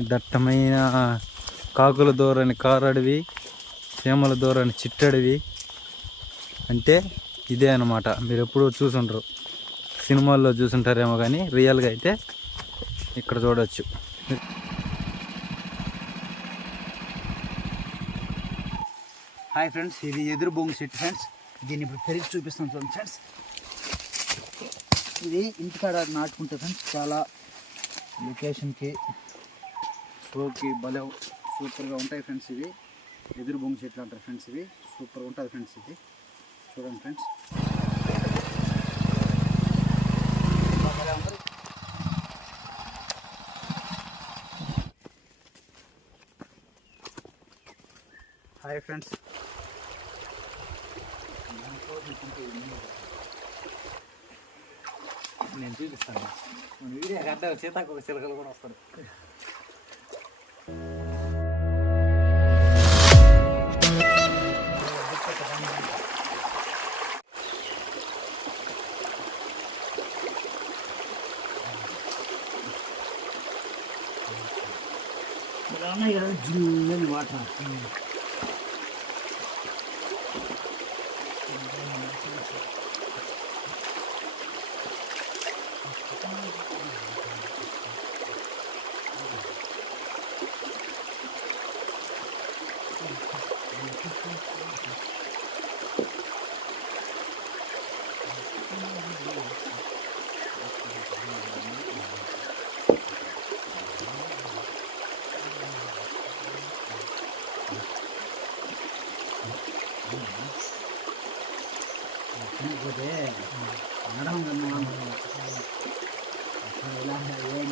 ఈ దట్టమైన కాకుల దూరని కారడవి, చీమల దూరని చిట్టడివి అంటే ఇదే అన్నమాట. మీరు ఎప్పుడూ చూసుంటారు, సినిమాల్లో చూసుంటారేమో, కానీ రియల్గా అయితే ఇక్కడ చూడవచ్చు. హాయ్ ఫ్రెండ్స్, ఇది ఎదురు బొంగు చెట్టు ఫ్రెండ్స్. దీన్ని ఇప్పుడు పెరిగి చూపిస్తాను చూడండి ఫ్రెండ్స్. ఇది ఇంటికాడ నాటుకుంటే ఫ్రెండ్స్ చాలా లొకేషన్కి షోకి భలే సూపర్గా ఉంటాయి ఫ్రెండ్స్. ఇవి ఎదురు బొంగు చెట్లు అంటారు ఫ్రెండ్స్. ఇవి సూపర్గా ఉంటుంది ఫ్రెండ్స్. ఇది చూడండి ఫ్రెండ్స్. హాయ్ ఫ్రెండ్స్, నేను చూపిస్తాను. వీడియో గడ్డ సీతాకోక చిలకలు కూడా వస్తాడు. జిల్లని వాటర్ పోతే అనడం కన్నా ఇలా ఏం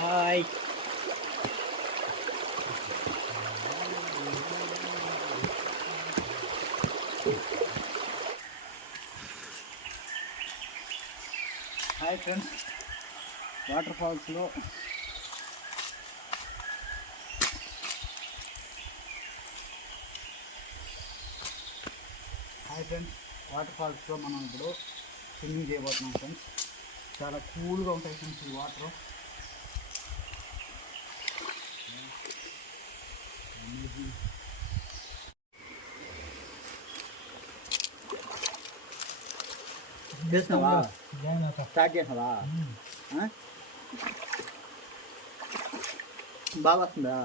హాయ్. హాయ్ ఫ్రెండ్స్, వాటర్ ఫాల్స్లో మనం ఇప్పుడు స్విమ్మింగ్ చేయబోతున్నాం ఫ్రెండ్స్. చాలా కూల్గా ఉంటాయి ఫ్రెండ్స్ ఈ వాటర్. చేసినావా? స్టార్ట్ చేసినావా? బాగా వస్తుందా?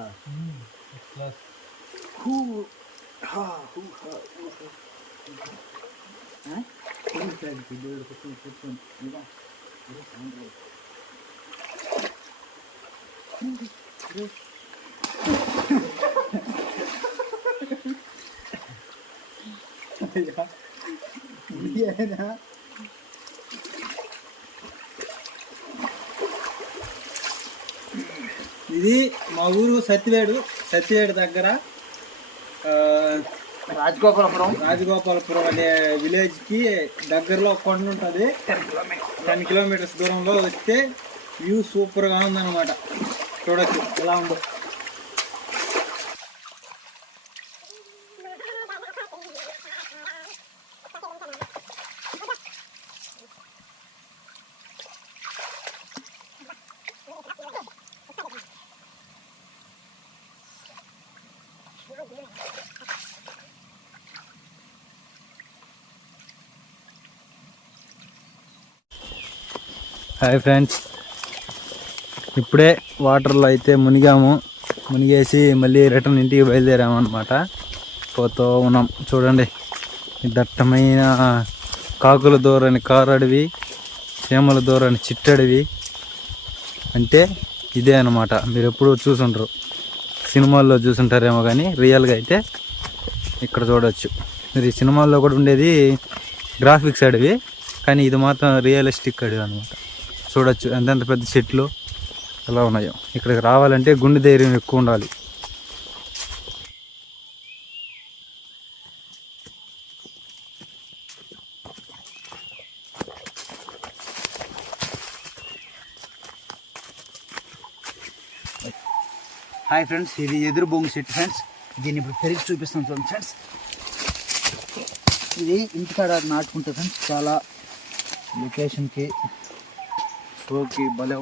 ఇది మా ఊరు సత్తివేడు దగ్గర రాజగోపాలపురం అనే విలేజ్కి దగ్గరలో కొండ ఉంటుంది. 10 కిలోమీటర్స్ దూరంలో వస్తే వ్యూ సూపర్గా ఉందన్నమాట. చూడొచ్చు ఎలా ఉందో. హాయ్ ఫ్రెండ్స్, ఇప్పుడే వాటర్లో అయితే మునిగేసి మళ్ళీ రిటర్న్ ఇంటికి బయలుదేరాము అనమాట. పోతూ ఉన్నాం. చూడండి, దట్టమైన కాకుల దూరని కారడవి, చీమల దూరని చిట్టడవి అంటే ఇదే అనమాట. మీరు ఎప్పుడూ చూసుంటారు, సినిమాల్లో చూసుంటారేమో, కానీ రియల్గా అయితే ఇక్కడ చూడవచ్చు. మీరు ఈ సినిమాల్లో కూడా ఉండేది గ్రాఫిక్స్ అడవి, కానీ ఇది మాత్రం రియలిస్టిక్ అడవి అనమాట. చూడొచ్చు ఎంతెంత పెద్ద చెట్లు ఎలా ఉన్నాయో. ఇక్కడికి రావాలంటే గుండె ధైర్యం ఎక్కువ ఉండాలి. హాయ్ ఫ్రెండ్స్, ఇది ఎదురు బొంగు చెట్టు ఫ్రెండ్స్. దీన్ని ఇప్పుడు పెరిగి చూపిస్తాను చూడండి ఫ్రెండ్స్. ఇది ఇంటికాడ నాటుకుంటే ఫ్రెండ్స్ చాలా లొకేషన్కి షోకి భలే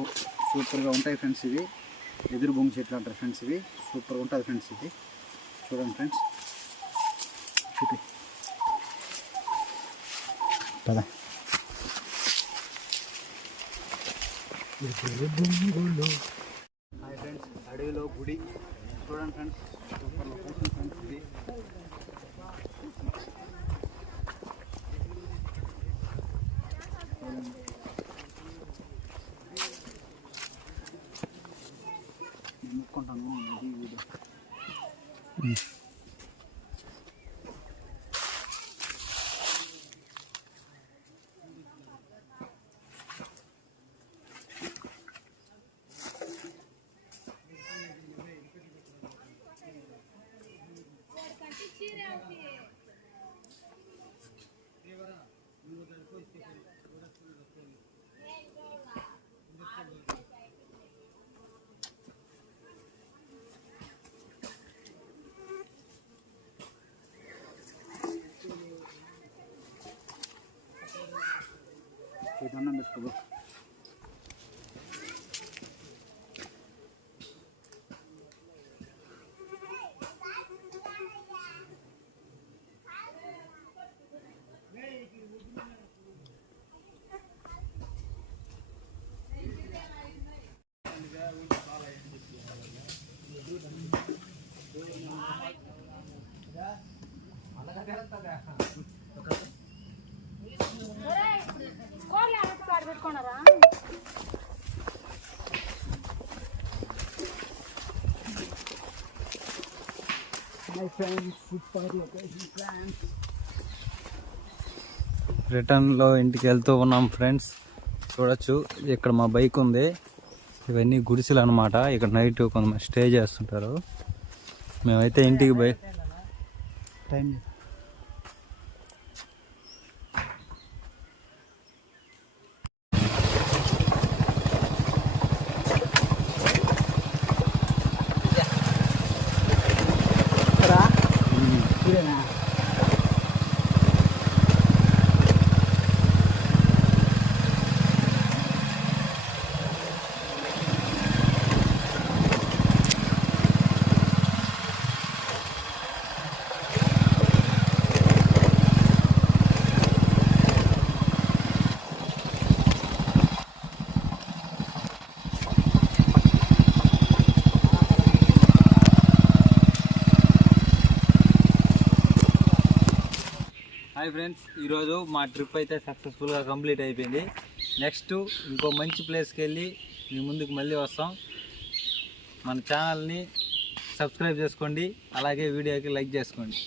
సూపర్గా ఉంటాయి ఫ్రెండ్స్. ఇవి ఎదురు బొంగు చెట్లు అంటారు ఫ్రెండ్స్. ఇవి సూపర్గా ఉంటుంది ఫ్రెండ్స్. ఇది చూడండి ఫ్రెండ్స్, చూపి కదా. హాయ్ ఫ్రెండ్స్, అడవిలో గుడి చూడండి ఫ్రెండ్స్. Super location friends. ఇది ముక్కుంటాను వీడియో. దండం పెట్టుకో. రిటర్న్లో ఇంటికి వెళ్తూ ఉన్నాం ఫ్రెండ్స్. చూడొచ్చు, ఇక్కడ మా బైక్ ఉంది. ఇవన్నీ గుడిసెలు అనమాట. ఇక్కడ నైట్ కొంతమంది స్టే చేస్తుంటారు. మేమైతే ఇంటికి టైం హాయ్ ఫ్రెండ్స్, ఈరోజు మా ట్రిప్ అయితే సక్సెస్ఫుల్గా కంప్లీట్ అయిపోయింది. నెక్స్ట్ ఇంకో మంచి ప్లేస్కి వెళ్ళి మీ ముందుకు మళ్ళీ వస్తాం. మన ఛానల్ని సబ్స్క్రైబ్ చేసుకోండి, అలాగే వీడియోకి లైక్ చేసుకోండి.